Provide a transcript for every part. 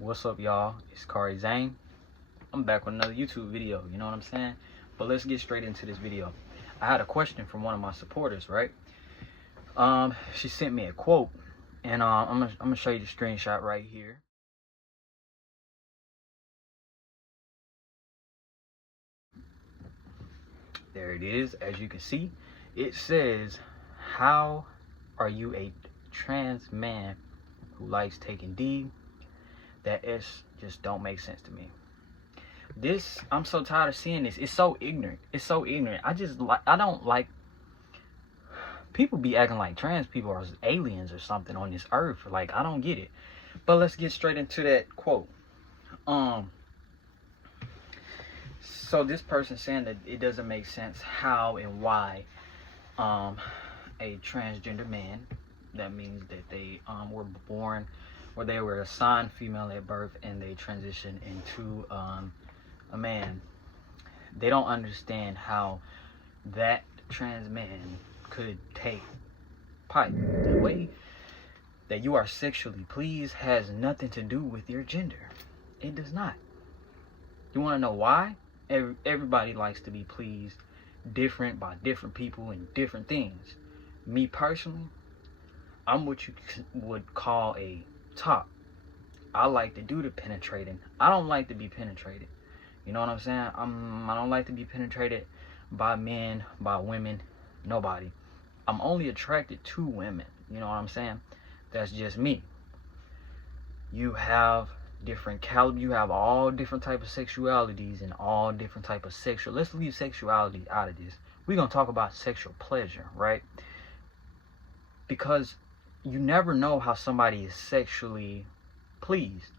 What's up, y'all? It's Kari Zane. I'm back with another YouTube video, you know what I'm saying? But let's get straight into this video. I had a question from one of my supporters, right? She sent me a quote, and I'm gonna show you the screenshot right here. There it is. As you can see, it says, "How are you a trans man who likes taking D? That S just don't make sense to me." I'm so tired of seeing this. It's so ignorant. I don't like people be acting like trans people are aliens or something on this earth. Like, I don't get it. But let's get straight into that quote. So this person saying that it doesn't make sense how and why a transgender man, that means that they were born, or they were assigned female at birth and they transition into a man. They don't understand how that trans man could take pipe. The way that you are sexually pleased has nothing to do with your gender. It does not. You want to know why? Everybody likes to be pleased different by different people and different things. Me personally, I'm what you would call a top. I like to do the penetrating. I don't like to be penetrated. You know what I'm saying? I don't like to be penetrated by men, by women, nobody. I'm only attracted to women. You know what I'm saying? That's just me. You have different caliber. You have all different type of sexualities and all different type of sexual. Let's leave sexuality out of this. We're gonna talk about sexual pleasure, right? Because you never know how somebody is sexually pleased.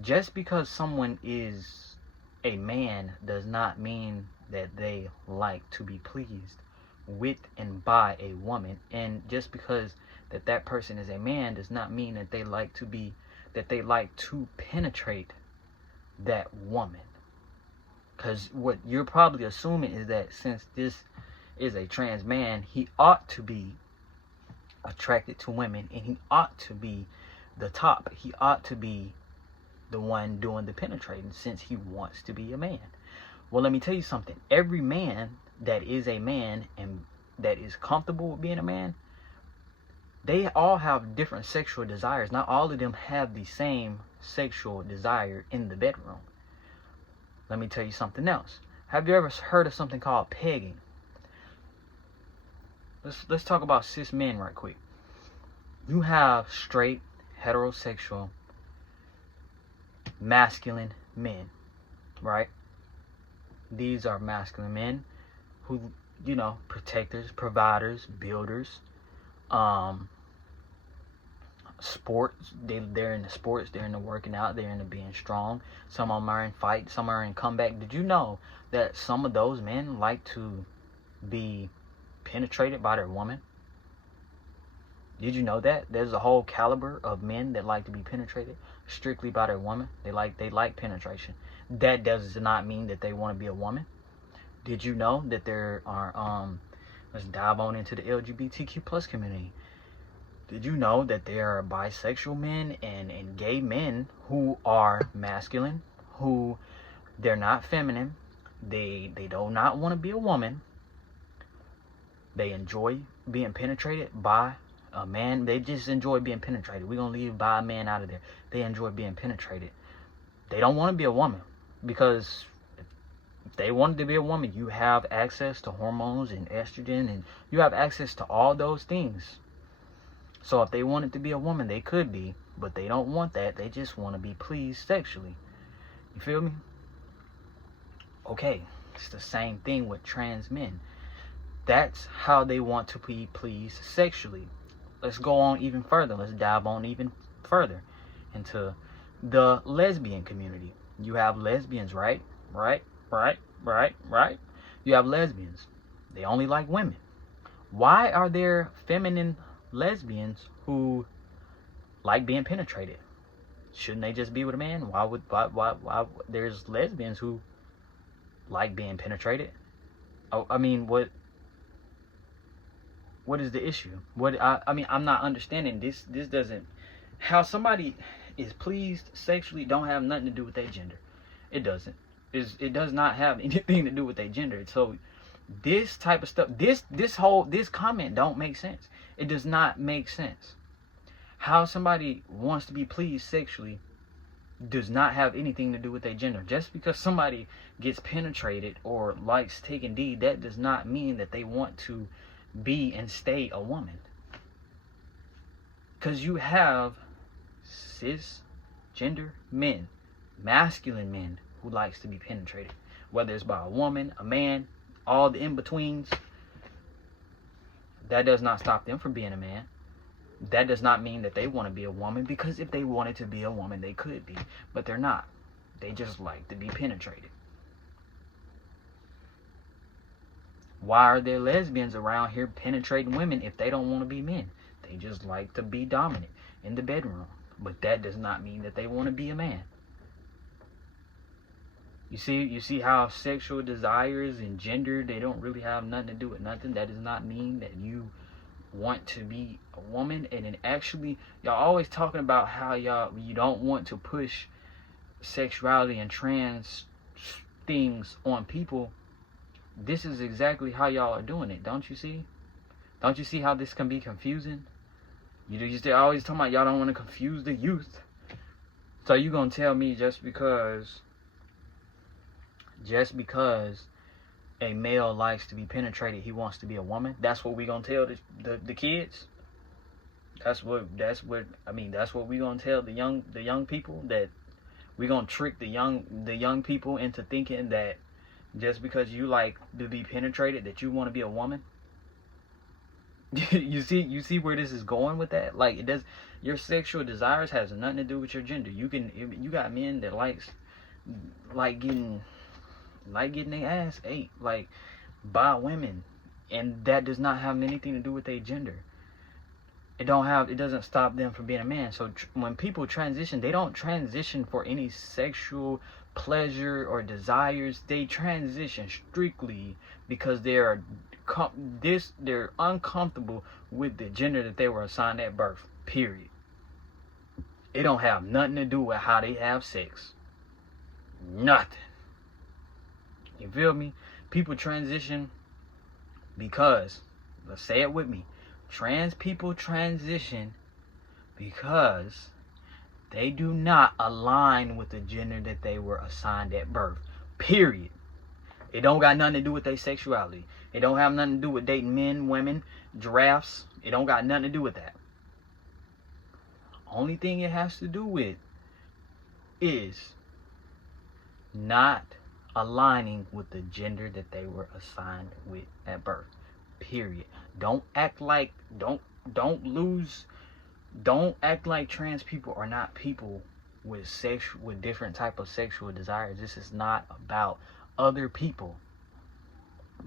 Just because someone is a man does not mean that they like to be pleased with and by a woman. And just because that person is a man does not mean that they like to penetrate that woman. Because what you're probably assuming is that since this is a trans man, he ought to be attracted to women and he ought to be the top. He ought to be the one doing the penetrating since he wants to be a man. Well, let me tell you something. Every man that is a man and that is comfortable with being a man, they all have different sexual desires. Not all of them have the same sexual desire in the bedroom. Let me tell you something else. Have you ever heard of something called pegging? Let's talk about cis men right quick. You have straight, heterosexual, masculine men, right? These are masculine men who, you know, protectors, providers, builders, sports. They're in the sports, they're in the working out, they're in the being strong. Some of them are in fight, some are in comeback. Did you know that some of those men like to be penetrated by their woman? Did you know that there's a whole caliber of men that like to be penetrated strictly by their woman? They like penetration. That does not mean that they want to be a woman. Did you know that there are let's dive on into the LGBTQ plus community. Did you know that there are bisexual men and gay men who are masculine, who they're not feminine, they do not want to be a woman, they enjoy being penetrated by a man. They just enjoy being penetrated. We're gonna leave by a man out of there. They enjoy being penetrated. They don't want to be a woman, because if they wanted to be a woman, you have access to hormones and estrogen, and you have access to all those things. So if they wanted to be a woman, they could be, but they don't want that. They just want to be pleased sexually. You feel me? Okay, it's the same thing with trans men. That's how they want to be pleased sexually. Let's go on even further. Let's dive on even further into the lesbian community. You have lesbians, right? Right. You have lesbians. They only like women. Why are there feminine lesbians who like being penetrated? Shouldn't they just be with a man? Why there's lesbians who like being penetrated? I mean, what is the issue? I mean, I'm not understanding this. This doesn't, how somebody, is pleased sexually don't have nothing to do with their gender. It doesn't. It does not have anything to do with their gender. So this type of stuff, this comment don't make sense. It does not make sense. How somebody wants to be pleased sexually does not have anything to do with their gender. Just because somebody gets penetrated or likes taking D, that does not mean that they want to be and stay a woman. Because you have cisgender men, masculine men who likes to be penetrated, whether it's by a woman, a man, all the in-betweens. That does not stop them from being a man. That does not mean that they want to be a woman, because if they wanted to be a woman, they could be, but they're not. They just like to be penetrated. Why are there lesbians around here penetrating women if they don't want to be men? They just like to be dominant in the bedroom, but that does not mean that they want to be a man. You see how sexual desires and gender, they don't really have nothing to do with nothing. That does not mean that you want to be a woman. And then actually, y'all always talking about how you don't want to push sexuality and trans things on people. This is exactly how y'all are doing it. Don't you see? Don't you see how this can be confusing? You're always talking about y'all don't want to confuse the youth. So you gonna tell me just because a male likes to be penetrated, he wants to be a woman? That's what we gonna tell the kids? That's what we gonna tell the young people, that we gonna trick the young people into thinking that just because you like to be penetrated that you want to be a woman? You see where this is going with that? Like, it does. Your sexual desires has nothing to do with your gender. You got men that like getting their ass ate like by women, and that does not have anything to do with their gender. It doesn't stop them from being a man. So when people transition, they don't transition for any sexual pleasure or desires. They transition strictly because they're uncomfortable with the gender that they were assigned at birth. Period. It don't have nothing to do with how they have sex. Nothing. You feel me? People transition because, let's say it with me, trans people transition because they do not align with the gender that they were assigned at birth. Period. It don't got nothing to do with their sexuality. It don't have nothing to do with dating men, women, giraffes. It don't got nothing to do with that. Only thing it has to do with is not aligning with the gender that they were assigned with at birth. Period. Don't act like trans people are not people with different type of sexual desires. This is not about other people.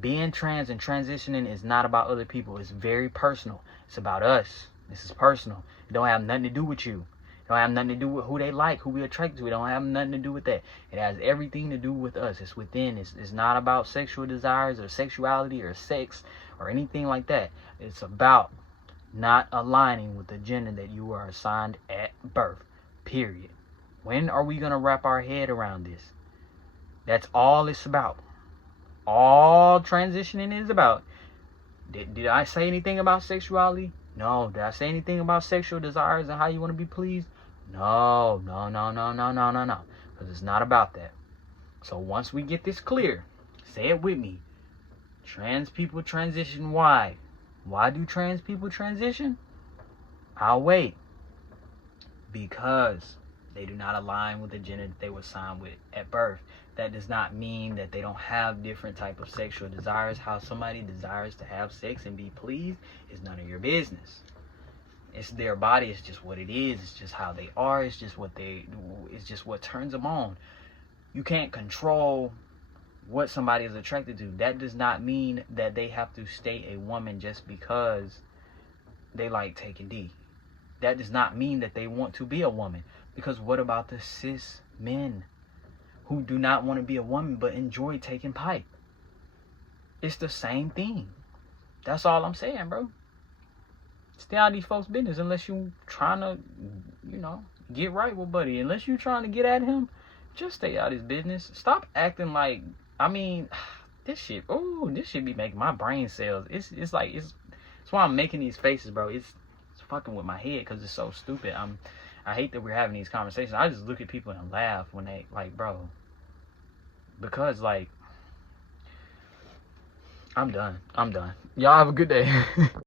Being trans and transitioning is not about other people. It's very personal. It's about us. This is personal. It don't have nothing to do with you. It don't have nothing to do with who they like, who we attract to. It don't have nothing to do with that. It has everything to do with us. It's within. It's not about sexual desires or sexuality or sex or anything like that. It's about not aligning with the gender that you are assigned at birth. Period. When are we going to wrap our head around this? That's all it's about. All transitioning is about. Did I say anything about sexuality? No. Did I say anything about sexual desires and how you want to be pleased? No. Because it's not about that. So once we get this clear, say it with me. Trans people transition. Why? Why do trans people transition? I'll wait. Because they do not align with the gender that they were assigned with at birth. That does not mean that they don't have different type of sexual desires. How somebody desires to have sex and be pleased is none of your business. It's their body. It's just what it is. It's just how they are. It's just what turns them on. You can't control what somebody is attracted to. That does not mean that they have to stay a woman just because they like taking D. That does not mean that they want to be a woman. Because what about the cis men who do not want to be a woman but enjoy taking pipe? It's the same thing. That's all I'm saying, bro. Stay out of these folks' business unless you trying to, Get right with buddy. Unless you're trying to get at him, just stay out his business. Stop acting like, I mean, this shit be making my brain cells. It's like it's why I'm making these faces, bro. It's fucking with my head because it's so stupid. I hate that we're having these conversations. I just look at people and laugh when they like, bro, because like I'm done. Y'all have a good day.